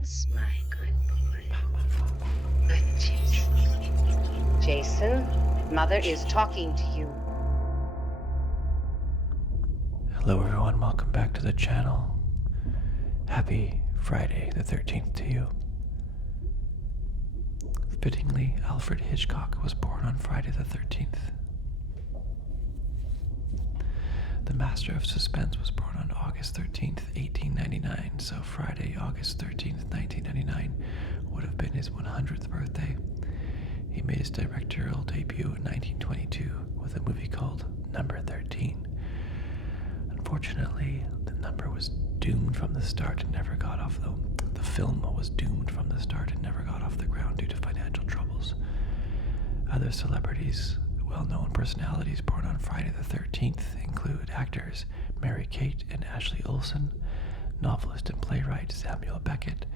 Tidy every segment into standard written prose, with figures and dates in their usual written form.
That's my good boy. Good Jason. Jason, Mother is talking to you. Hello everyone, welcome back to the channel. Happy Friday the 13th to you. Fittingly, Alfred Hitchcock was born on Friday the 13th. The Master of Suspense was born on August 13th, 1899, so Friday, August 13th, 1999 would have been his 100th birthday. He made his directorial debut in 1922 with a movie called Number 13. Unfortunately, the number was doomed from the start and never got off the film was doomed from the start and never got off the ground due to financial troubles. Other celebrities, well-known personalities born on Friday the 13th include actors Mary-Kate and Ashley Olsen, novelist and playwright Samuel Beckett,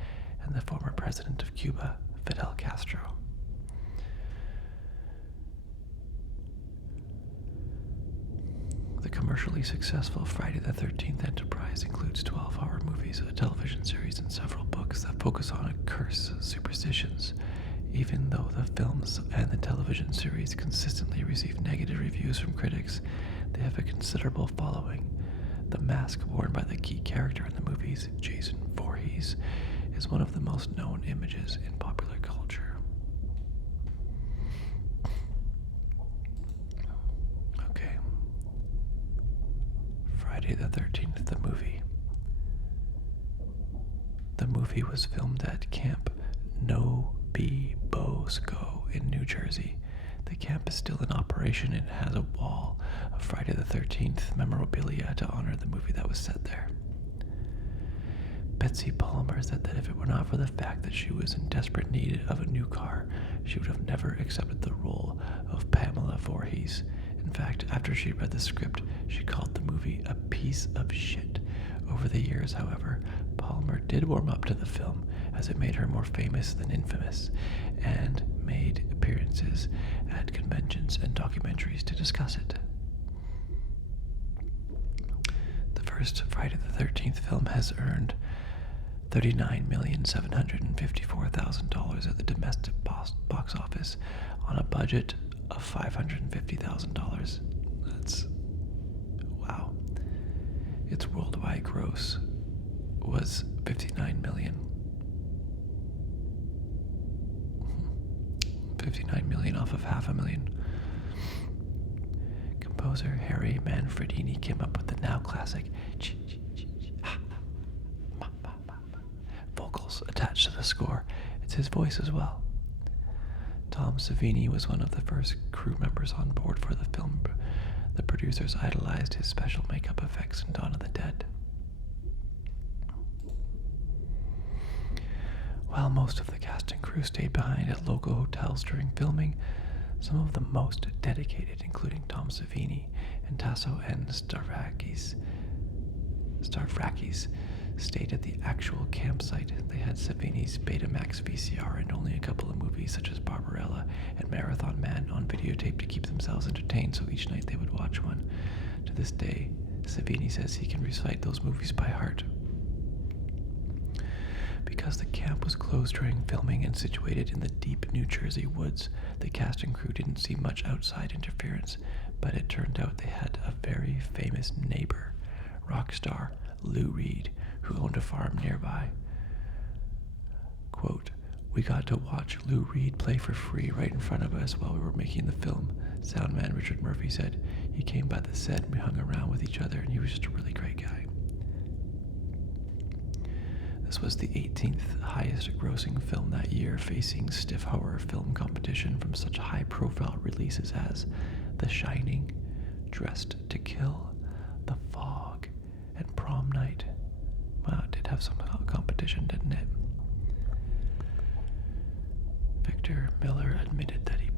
and the former president of Cuba, Fidel Castro. The commercially successful Friday the 13th enterprise includes 12-hour movies, a television series, and several books that focus on a curse, superstitions. Even though the films and the television series consistently receive negative reviews from critics, they have a considerable following. The mask worn by the key character in the movies, Jason Voorhees, is one of the most known images in popular culture. Okay. Friday the 13th, the movie. The movie was filmed at Camp Nobibosco in New Jersey. The camp is still in operation and has a wall of Friday the 13th memorabilia to honor the movie that was set there. Betsy Palmer said that if it were not for the fact that she was in desperate need of a new car, she would have never accepted the role of Pamela Voorhees. In fact, after she read the script, she called the movie a piece of shit. Over the years, however, Palmer did warm up to the film as it made her more famous than infamous, and made appearances at conventions and documentaries to discuss it. The first Friday the 13th film has earned $39,754,000 at the domestic box office on a budget of $550,000. That's wow. Its worldwide gross was $59 million. $59 million off of $500,000. Composer Harry Manfredini came up with the now classic vocals attached to the score. It's his voice as well. Tom Savini was one of the first crew members on board for the film. The producers idolized his special makeup effects in Dawn of the Dead. While most of the cast and crew stayed behind at local hotels during filming, some of the most dedicated, including Tom Savini and Tasso and Stavrakis, stayed at the actual campsite. They had Savini's Betamax VCR and only a couple of movies such as Barbarella and Marathon Man on videotape to keep themselves entertained, so each night they would watch one. To this day, Savini says he can recite those movies by heart. Because the camp was closed during filming and situated in the deep New Jersey woods, the cast and crew didn't see much outside interference, but it turned out they had a very famous neighbor, rock star Lou Reed, who owned a farm nearby. Quote, "We got to watch Lou Reed play for free right in front of us while we were making the film," soundman Richard Murphy said. "He came by the set and we hung around with each other, and he was just a really great guy." This was the 18th highest grossing film that year, facing stiff horror film competition from such high-profile releases as The Shining, Dressed to Kill, The Fog, and Prom Night. Wow, it did have some competition, didn't it? Victor Miller admitted that he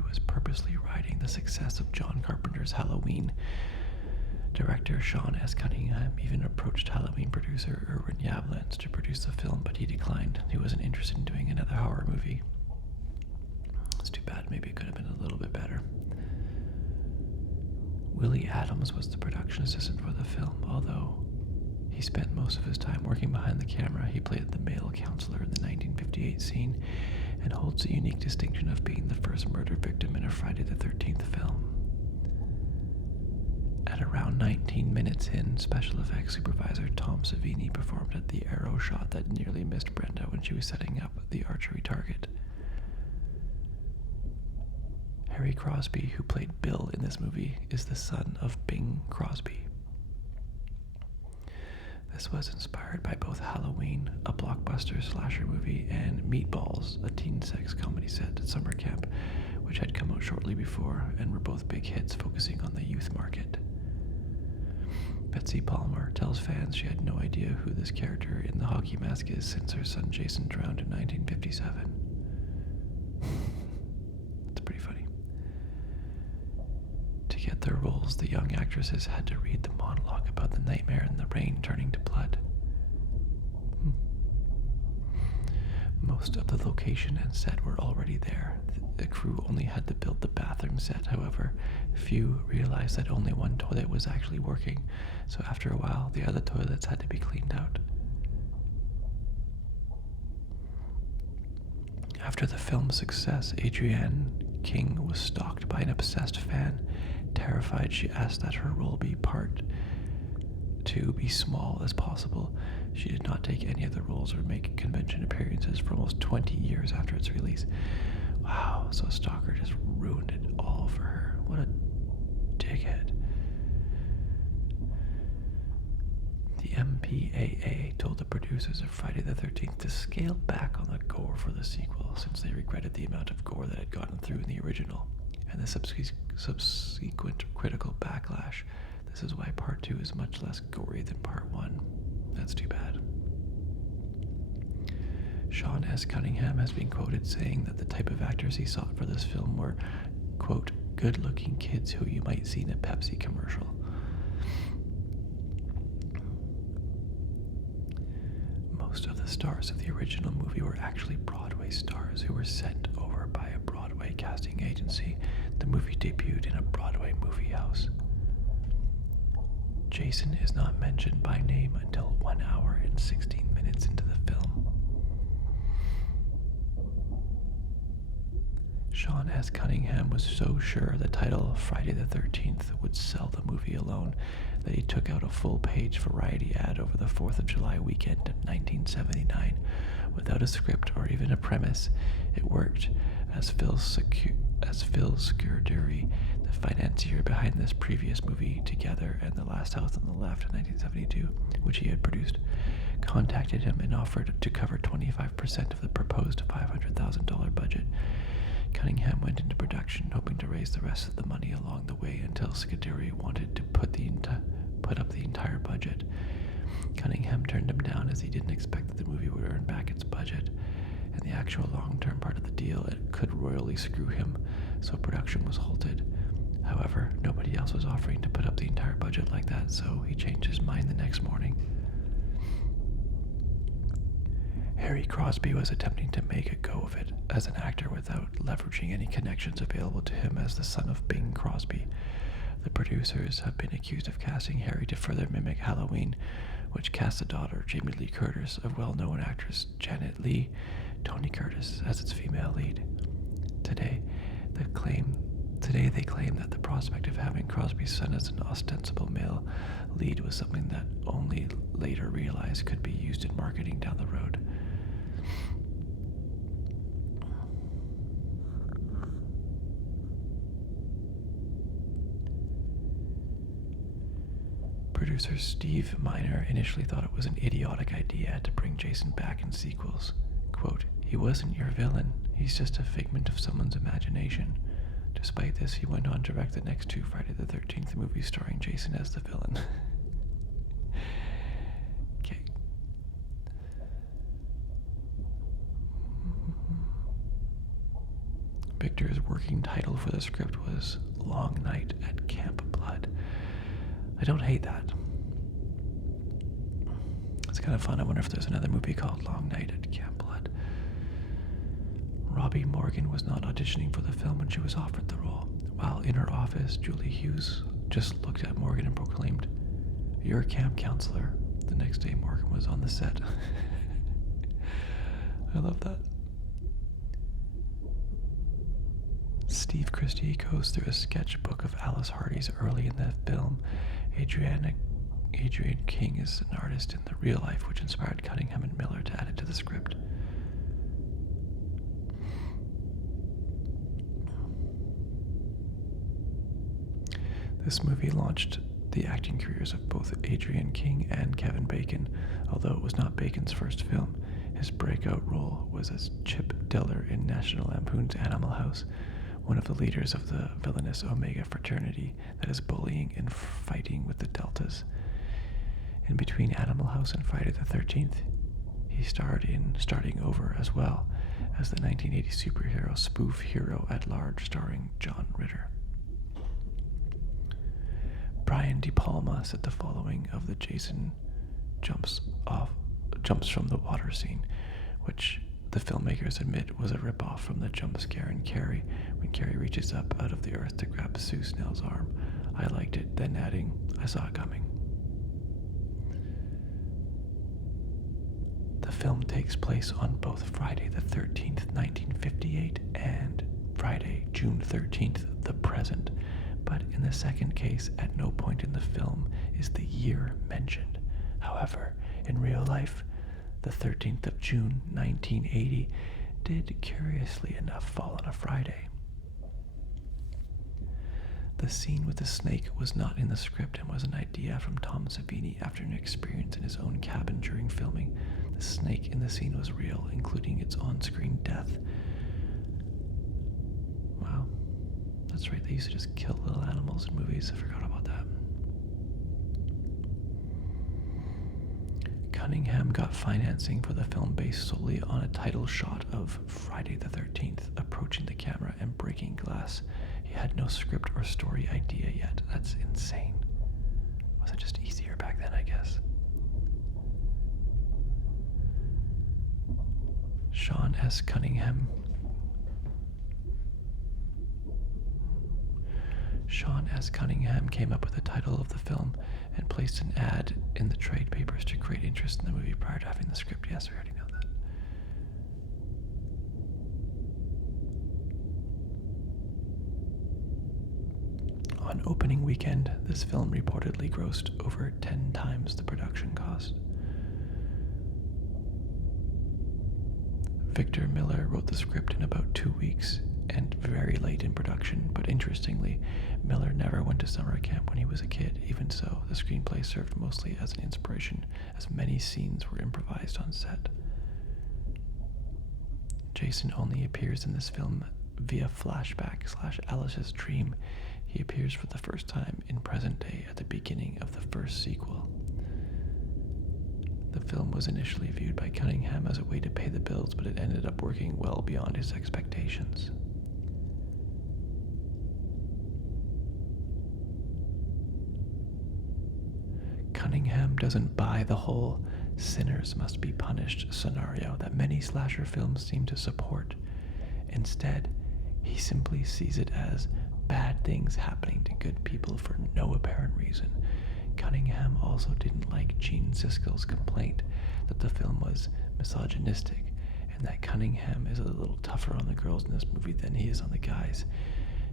was purposely riding the success of John Carpenter's Halloween. Director Sean S. Cunningham even approached Halloween producer Irwin Yablans to produce the film, but he declined. He wasn't interested in doing another horror movie. It's too bad. Maybe it could have been a little bit better. Willie Adams was the production assistant for the film, although He spent most of his time working behind the camera. He played the male counselor in the 1958 scene and holds the unique distinction of being the first murder victim in a Friday the 13th film. At around 19 minutes in, special effects supervisor Tom Savini performed at the arrow shot that nearly missed Brenda when she was setting up the archery target. Harry Crosby, who played Bill in this movie, is the son of Bing Crosby. This was inspired by both Halloween, a blockbuster slasher movie, and Meatballs, a teen sex comedy set at summer camp, which had come out shortly before and were both big hits focusing on the youth market. Betsy Palmer tells fans she had no idea who this character in the hockey mask is since her son Jason drowned in 1957. It's pretty funny. To get their roles, the young actresses had to read the monologue about the nightmare and the rain turning to blood. Most of the location and set were already there. The crew only had to build the bathroom set, however. Few realized that only one toilet was actually working, so after a while, the other toilets had to be cleaned out. After the film's success, Adrienne King was stalked by an obsessed fan. Terrified, she asked that her role be part 2 be small as possible. She did not take any of the roles or make convention appearances for almost 20 years after its release. Wow, so Stalker just ruined it all for her. What a dickhead. The MPAA told the producers of Friday the 13th to scale back on the gore for the sequel, since they regretted the amount of gore that had gotten through in the original, and the subsequent critical backlash. This is why Part 2 is much less gory than Part 1. That's too bad. Sean S. Cunningham has been quoted saying that the type of actors he sought for this film were, quote, good-looking kids who you might see in a Pepsi commercial. Most of the stars of the original movie were actually Broadway stars who were sent over by a Broadway casting agency. The movie debuted in a Broadway movie house. Jason is not mentioned by name until 1 hour and 16 minutes into the film. Sean S. Cunningham was so sure the title Friday the 13th would sell the movie alone that he took out a full-page Variety ad over the 4th of July weekend of 1979. Without a script or even a premise, it worked, as Phil Scuderi, the financier behind this previous movie Together and The Last House on the Left in 1972, which he had produced, contacted him and offered to cover 25% of the proposed $500,000 budget. Cunningham went into production, hoping to raise the rest of the money along the way until Scuderi wanted to put up the entire budget. Cunningham turned him down as he didn't expect that the movie would earn back its budget, and the actual long-term part of the deal it could royally screw him, so production was halted. However, nobody else was offering to put up the entire budget like that, so he changed his mind the next morning. Harry Crosby was attempting to make a go of it as an actor without leveraging any connections available to him as the son of Bing Crosby. The producers have been accused of casting Harry to further mimic Halloween, which cast the daughter, Jamie Lee Curtis, of well-known actress Janet Leigh, Tony Curtis, as its female lead. Today, they claim that the prospect of having Crosby's son as an ostensible male lead was something that only later realized could be used in marketing down the road. Producer Steve Miner initially thought it was an idiotic idea to bring Jason back in sequels. Quote, "He wasn't your villain. He's just a figment of someone's imagination." Despite this, he went on to direct the next 2 Friday the 13th movies starring Jason as the villain. Okay. Victor's working title for the script was Long Night at Camp Blood. I don't hate that. It's kind of fun. I wonder if there's another movie called Long Night at Camp Blood. Robbie Morgan was not auditioning for the film when she was offered the role. While in her office, Julie Hughes just looked at Morgan and proclaimed, "You're a camp counselor. The next day, Morgan was on the set. I love that. Steve Christie goes through a sketchbook of Alice Hardy's early in the film. Adrienne King is an artist in the real life, which inspired Cunningham and Miller to add it to the script. This movie launched the acting careers of both Adrienne King and Kevin Bacon. Although it was not Bacon's first film, his breakout role was as Chip Diller in National Lampoon's Animal House, one of the leaders of the villainous Omega fraternity that is bullying and fighting with the Deltas. In between Animal House and Friday the 13th, he starred in Starting Over as well as the 1980 superhero spoof Hero at Large starring John Ritter. Brian De Palma said the following of the Jason jumps from the water scene, which the filmmakers admit was a ripoff from the jump scare in Carrie when Carrie reaches up out of the earth to grab Sue Snell's arm. I liked it, then adding, I saw it coming. The film takes place on both Friday the 13th, 1958 and Friday, June 13th, the present. But in the second case, at no point in the film is the year mentioned. However, in real life, the 13th of June, 1980, did curiously enough fall on a Friday. The scene with the snake was not in the script and was an idea from Tom Savini after an experience in his own cabin during filming. The snake in the scene was real, including its on-screen death. Wow. That's right, they used to just kill little animals in movies. I forgot about that. Cunningham got financing for the film based solely on a title shot of Friday the 13th approaching the camera and breaking glass. He had no script or story idea yet. That's insane. Was it just easier back then, I guess? Sean S. Cunningham came up with the title of the film and placed an ad in the trade papers to create interest in the movie prior to having the script. Yes, we already know that. On opening weekend, this film reportedly grossed over 10 times the production cost. Victor Miller wrote the script in about 2 weeks and very late in production, but interestingly, Miller never went to summer camp when he was a kid. Even so, the screenplay served mostly as an inspiration, as many scenes were improvised on set. Jason only appears in this film via flashback / Alice's dream. He appears for the first time in present day at the beginning of the first sequel. The film was initially viewed by Cunningham as a way to pay the bills, but it ended up working well beyond his expectations. Cunningham doesn't buy the whole sinners must be punished scenario that many slasher films seem to support. Instead, he simply sees it as bad things happening to good people for no apparent reason. Cunningham also didn't like Gene Siskel's complaint that the film was misogynistic and that Cunningham is a little tougher on the girls in this movie than he is on the guys.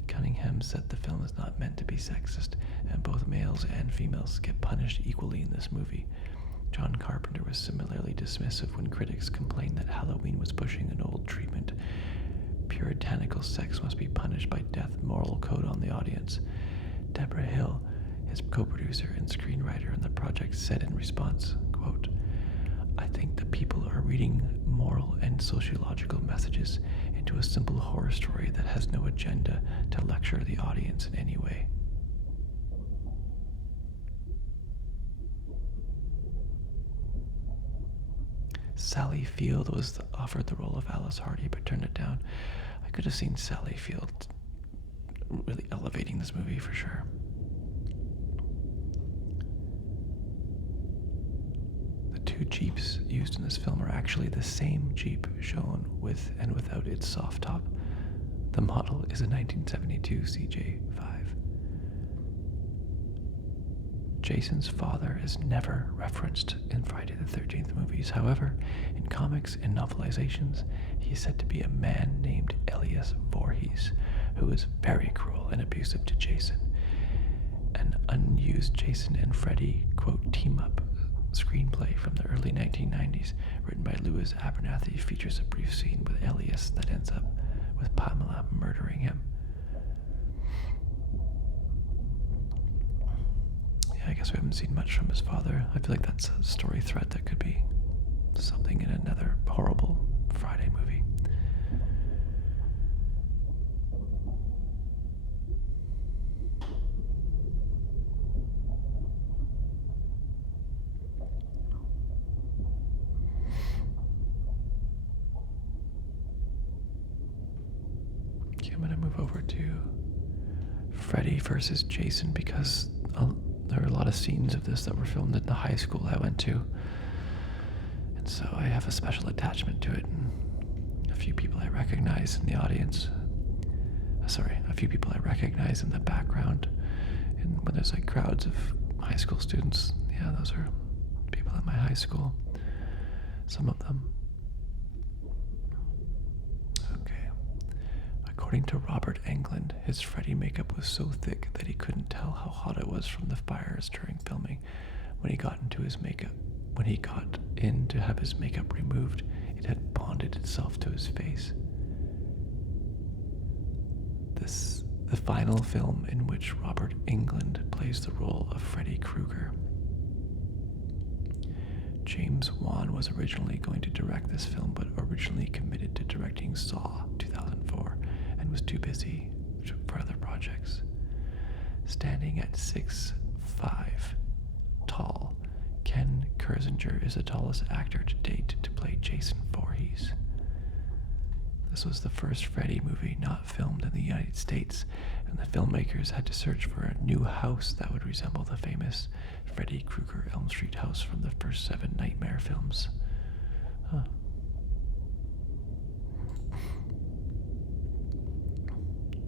Cunningham said the film is not meant to be sexist, and both males and females get punished equally in this movie. John Carpenter was similarly dismissive when critics complained that Halloween was pushing an old treatment. Puritanical sex must be punished by death moral code on the audience. Deborah Hill, his co-producer and screenwriter on the project, said in response, quote, I think that people are reading moral and sociological messages into a simple horror story that has no agenda to lecture the audience in any way. Sally Field was offered the role of Alice Hardy but turned it down. I could have seen Sally Field really elevating this movie for sure. Two Jeeps used in this film are actually the same Jeep shown with and without its soft top. The model is a 1972 CJ5. Jason's father is never referenced in Friday the 13th movies. However, in comics and novelizations, he is said to be a man named Elias Voorhees, who is very cruel and abusive to Jason. An unused Jason and Freddy, quote, team-up screenplay from the early 1990s, written by Louis Abernathy, features a brief scene with Elias that ends up with Pamela murdering him. Yeah, I guess we haven't seen much from his father. I feel like that's a story thread that could be something in another horrible Friday movie. Okay, I'm going to move over to Freddy versus Jason because there are a lot of scenes of this that were filmed in the high school I went to. And so I have a special attachment to it, and a few people I recognize in the audience. A few people I recognize in the background. And when there's like crowds of high school students, yeah, those are people at my high school. Some of them. Okay. According to Robert Englund, his Freddy makeup was so thick that he couldn't tell how hot it was from the fires during filming. When he got in to have his makeup removed, it had bonded itself to his face. The final film in which Robert Englund plays the role of Freddy Krueger. James Wan was originally going to direct this film, but originally committed to directing Saw 2004 and was too busy for other projects. Standing at 6'5" tall, Ken Kirzinger is the tallest actor to date to play Jason Voorhees. This was the first Freddy movie not filmed in the United States, and the filmmakers had to search for a new house that would resemble the famous Freddy Krueger Elm Street house from the first 7 Nightmare films. Huh.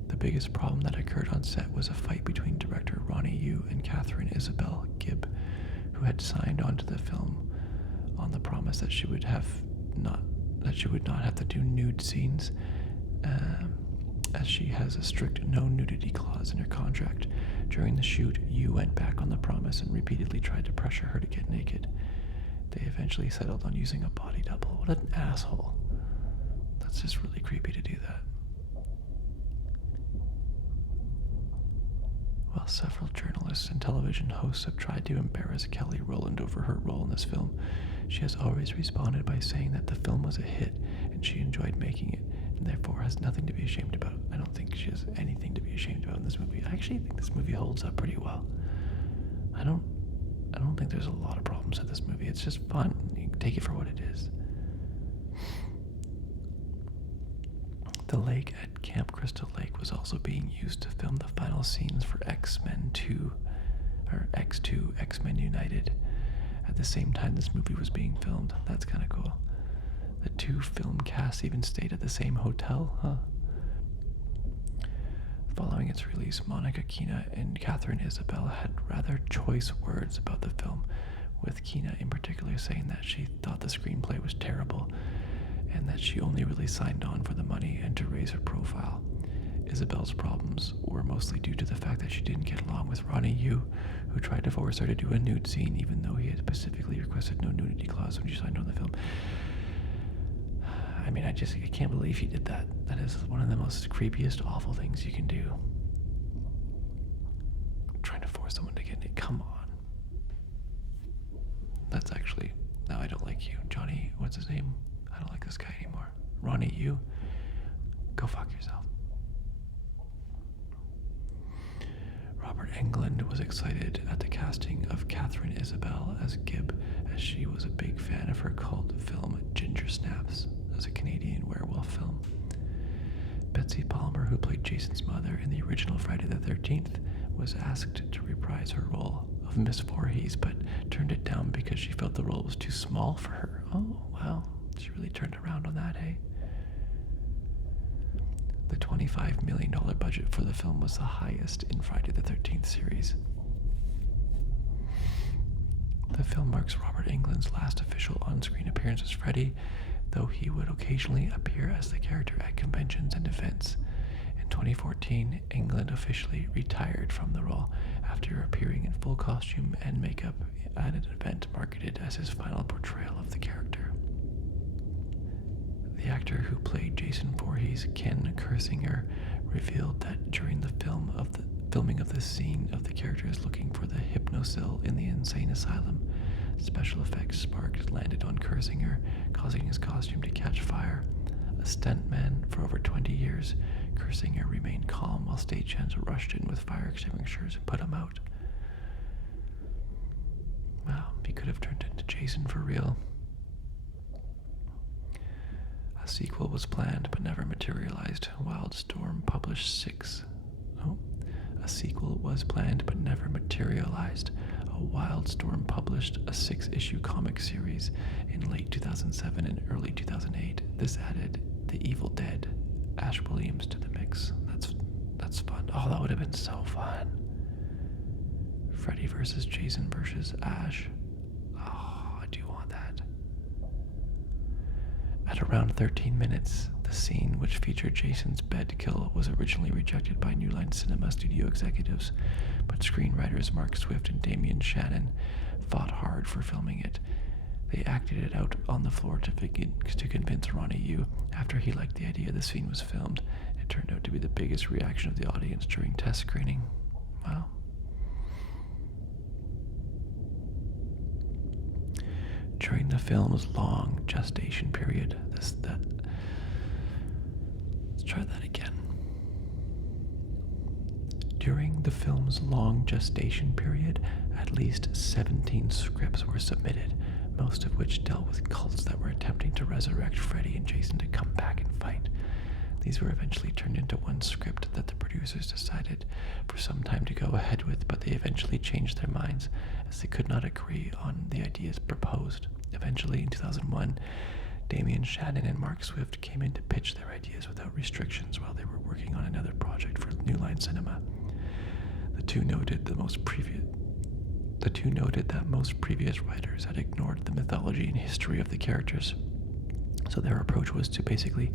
The biggest problem that occurred on set was a fight between director Ronnie Yu and Catherine Isabel Gibb, who had signed on to the film on the promise that she would not have to do nude scenes, as she has a strict no nudity clause in her contract. During the shoot, Yu went back on the promise and repeatedly tried to pressure her to get naked. They eventually settled on using a body double. What an asshole. That's just really creepy to do that. While several journalists and television hosts have tried to embarrass Kelly Rowland over her role in this film, she has always responded by saying that the film was a hit and she enjoyed making it, and therefore has nothing to be ashamed about. I don't think she has anything to be ashamed about in this movie. I actually think this movie holds up pretty well. I don't think there's a lot of problems with this movie. It's just fun. You can take it for what it is. The lake at Camp Crystal Lake was also being used to film the final scenes for X-Men 2, or X2, X-Men United. At the same time this movie was being filmed. That's kind of cool. The 2 film casts even stayed at the same hotel, huh? Following its release, Monica Keena and Catherine Isabel had rather choice words about the film, with Keena in particular saying that she thought the screenplay was terrible and that she only really signed on for the money and to raise her profile. Isabel's problems were mostly due to the fact that she didn't get along with Ronnie Yu, who tried to force her to do a nude scene even though he had specifically requested no nudity clause when she signed on the film. I mean, I can't believe he did that. That is one of the most creepiest, awful things you can do. Trying to force someone to get it. Come on. That's actually, now I don't like you. Johnny, what's his name? I don't like this guy anymore. Ronnie Yu. Go fuck yourself. Robert Englund was excited at the casting of Catherine Isabel as Gibb, as she was a big fan of her cult film Ginger Snaps, as a Canadian werewolf film. Betsy Palmer, who played Jason's mother in the original Friday the 13th, was asked to reprise her role of Miss Voorhees, but turned it down because she felt the role was too small for her. Oh, wow. She really turned around on that, hey? The $25 million budget for the film was the highest in Friday the 13th series. The film marks Robert Englund's last official on-screen appearance as Freddy, though he would occasionally appear as the character at conventions and events. In 2014, Englund officially retired from the role after appearing in full costume and makeup at an event marketed as his final portrayal of the character. The actor who played Jason Voorhees, Ken Kersinger, revealed that during the filming of the scene of the characters looking for the hypnocil in the insane asylum, special effects sparks landed on Kersinger, causing his costume to catch fire. A stuntman for over 20 years, Kersinger remained calm while stagehands rushed in with fire extinguishers and put him out. Wow, he could have turned into Jason for real. A sequel was planned but never materialized. Wildstorm published a sequel was planned but never materialized. Wildstorm published a 6-issue comic series in late 2007 and early 2008. This added The Evil Dead, Ash Williams to the mix. That's fun. Oh, that would have been so fun. Freddy versus Jason versus Ash. Oh, I do want that. At around 13 minutes, the scene which featured Jason's bed kill was originally rejected by New Line Cinema studio executives, but screenwriters Mark Swift and Damien Shannon fought hard for filming it. They acted it out on the floor to convince Ronnie Yu. After he liked the idea, the scene was filmed. It turned out to be the biggest reaction of the audience during test screening. Wow. During the film's long gestation period, let's try that again. During the film's long gestation period, at least 17 scripts were submitted, most of which dealt with cults that were attempting to resurrect Freddy and Jason to come back and fight. These were eventually turned into one script that the producers decided for some time to go ahead with, but they eventually changed their minds as they could not agree on the ideas proposed. Eventually, in 2001, Damien Shannon and Mark Swift came in to pitch their ideas without restrictions while they were working on another project for New Line Cinema. The two noted that most previous writers had ignored the mythology and history of the characters. So their approach was to basically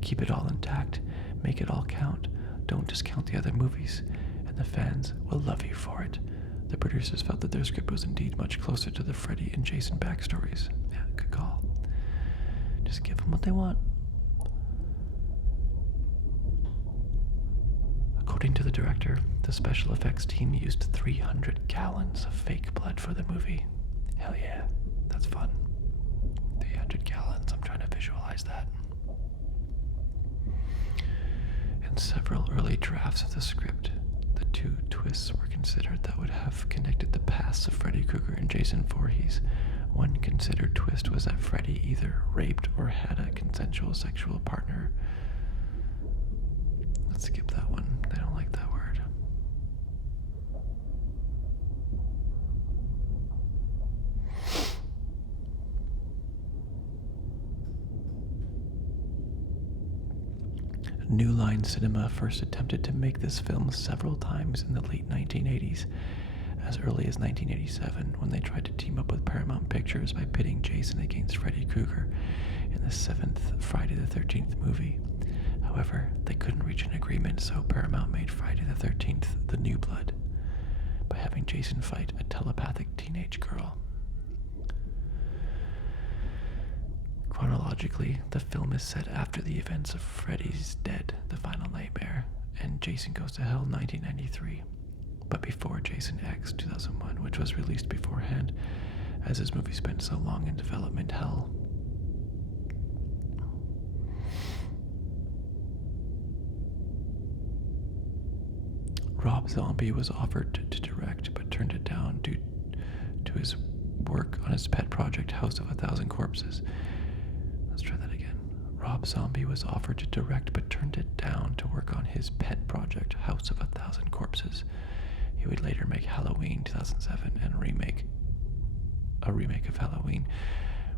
keep it all intact, make it all count, don't discount the other movies, and the fans will love you for it. The producers felt that their script was indeed much closer to the Freddy and Jason backstories. Yeah, good call. Just give them what they want. According to the director, the special effects team used 300 gallons of fake blood for the movie. Hell yeah, that's fun. 300 gallons, I'm trying to visualize that. In several early drafts of the script, the two twists were considered that would have connected the pasts of Freddy Krueger and Jason Voorhees. One considered twist was that Freddy either raped or had a consensual sexual partner. Let's skip that one. I don't like that word. New Line Cinema first attempted to make this film several times in the late 1980s, as early as 1987, when they tried to team up with Paramount Pictures by pitting Jason against Freddy Krueger in the 7th Friday the 13th movie. However, they couldn't reach an agreement, so Paramount made Friday the 13th The New Blood by having Jason fight a telepathic teenage girl. Chronologically, the film is set after the events of Freddy's Dead, The Final Nightmare, and Jason Goes to Hell 1993, but before Jason X 2001, which was released beforehand, as his movie spent so long in development hell. Rob Zombie was offered to direct, but turned it down due to his work on his pet project, House of a Thousand Corpses. Let's try that again. Rob Zombie was offered to direct, but turned it down to work on his pet project, House of a Thousand Corpses. He would later make Halloween 2007 and a remake of Halloween,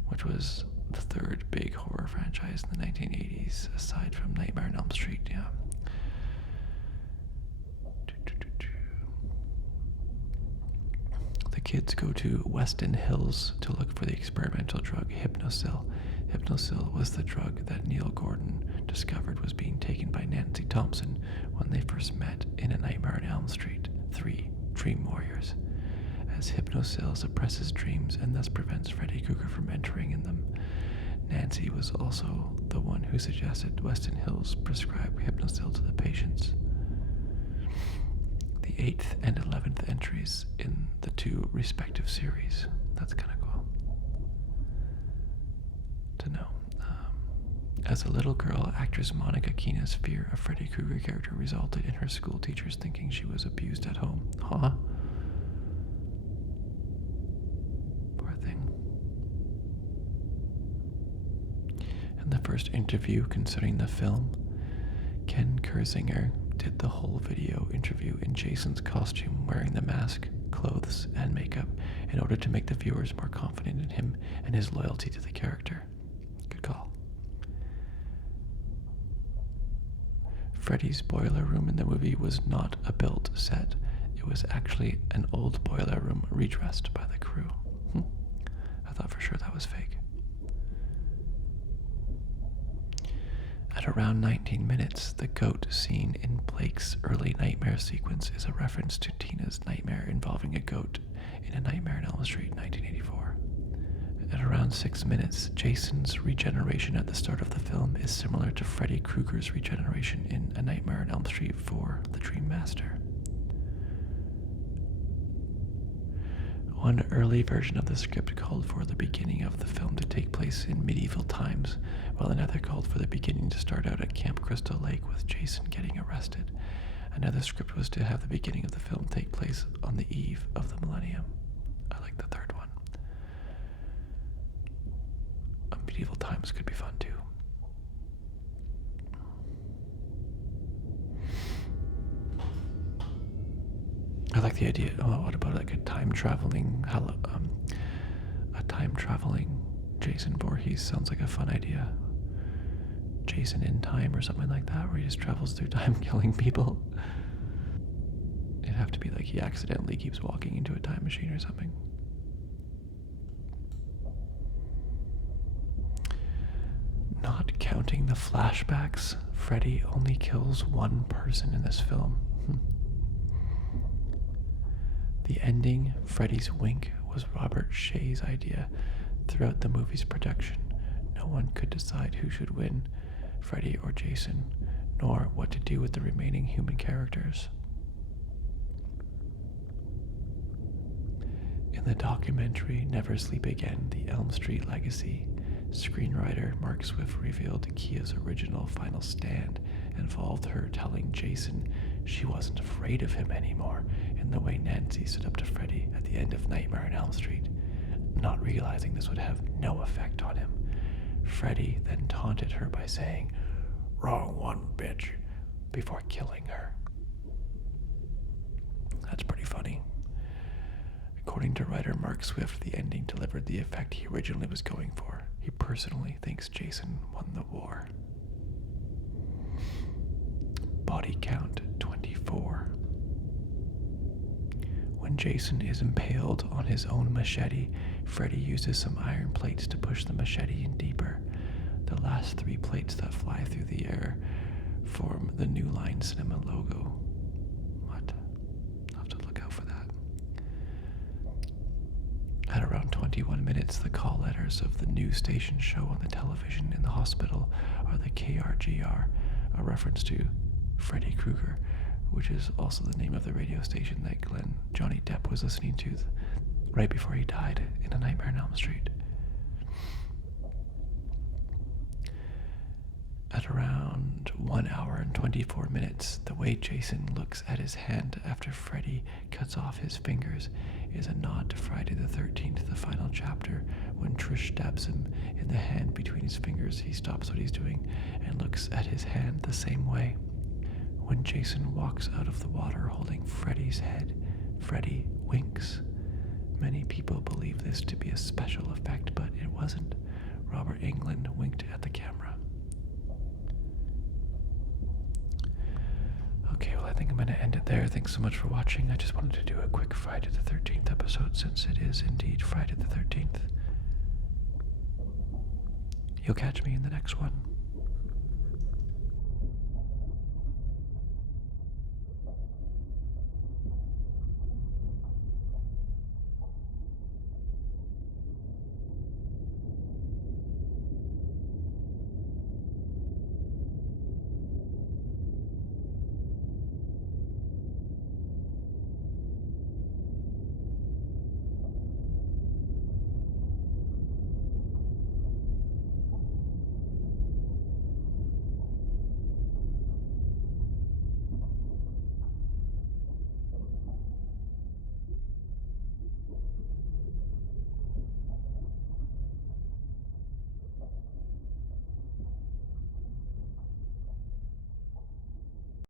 which was the third big horror franchise in the 1980s, aside from Nightmare on Elm Street. Yeah. The kids go to Weston Hills to look for the experimental drug Hypnosil. Hypnosil was the drug that Neil Gordon discovered was being taken by Nancy Thompson when they first met in A Nightmare on Elm Street 3, Dream Warriors. As Hypnosil suppresses dreams and thus prevents Freddy Krueger from entering in them, Nancy was also the one who suggested Weston Hills prescribe Hypnosil to the patients. The 8th and 11th entries in the 2 respective series. That's kind of cool to know. As a little girl, actress Monica Keena's fear of Freddy Krueger character resulted in her school teachers thinking she was abused at home. Huh? Poor thing. In the first interview concerning the film, Ken Kersinger did the whole video interview in Jason's costume, wearing the mask, clothes, and makeup in order to make the viewers more confident in him and his loyalty to the character. Good call. Freddy's boiler room in the movie was not a built set. It was actually an old boiler room redressed by the crew. I thought for sure that was fake. At around 19 minutes, the goat scene in Blake's early nightmare sequence is a reference to Tina's nightmare involving a goat in A Nightmare on Elm Street 1984. At around 6 minutes, Jason's regeneration at the start of the film is similar to Freddy Krueger's regeneration in A Nightmare on Elm Street 4, The Dream Master. One early version of the script called for the beginning of the film to take place in medieval times, while another called for the beginning to start out at Camp Crystal Lake with Jason getting arrested. Another script was to have the beginning of the film take place on the eve of the millennium. I like the third one. Medieval times could be fun too. I like the idea. Oh, what about like a time traveling Jason Voorhees? Sounds like a fun idea. Jason in time or something like that, where he just travels through time killing people. It'd have to be like he accidentally keeps walking into a time machine or something. Not counting the flashbacks, Freddy only kills one person in this film. The ending, Freddy's wink, was Robert Shea's idea. Throughout the movie's production, no one could decide who should win, Freddy or Jason, nor what to do with the remaining human characters. In the documentary Never Sleep Again, The Elm Street Legacy, screenwriter Mark Swift revealed Kia's original final stand involved her telling Jason she wasn't afraid of him anymore in the way Nancy stood up to Freddy at the end of Nightmare on Elm Street, not realizing this would have no effect on him. Freddy then taunted her by saying, "Wrong one, bitch," before killing her. That's pretty funny. According to writer Mark Swift, the ending delivered the effect he originally was going for. He personally thinks Jason won the war. Body count 24. When Jason is impaled on his own machete, Freddy uses some iron plates to push the machete in deeper. The last 3 plates that fly through the air form the New Line Cinema logo. What? I'll have to look out for that. At around 21 minutes, the call letters of the news station show on the television in the hospital are the KRGR, a reference to Freddy Krueger, which is also the name of the radio station that Johnny Depp was listening to right before he died in A Nightmare on Elm Street. At around 1 hour and 24 minutes, the way Jason looks at his hand after Freddy cuts off his fingers is a nod to Friday the 13th, the final chapter. When Trish stabs him in the hand between his fingers, he stops what he's doing and looks at his hand the same way. When Jason walks out of the water holding Freddy's head, Freddy winks. Many people believe this to be a special effect, but it wasn't. Robert Englund winked at the camera. Okay, well, I think I'm going to end it there. Thanks so much for watching. I just wanted to do a quick Friday the 13th episode since it is indeed Friday the 13th. You'll catch me in the next one.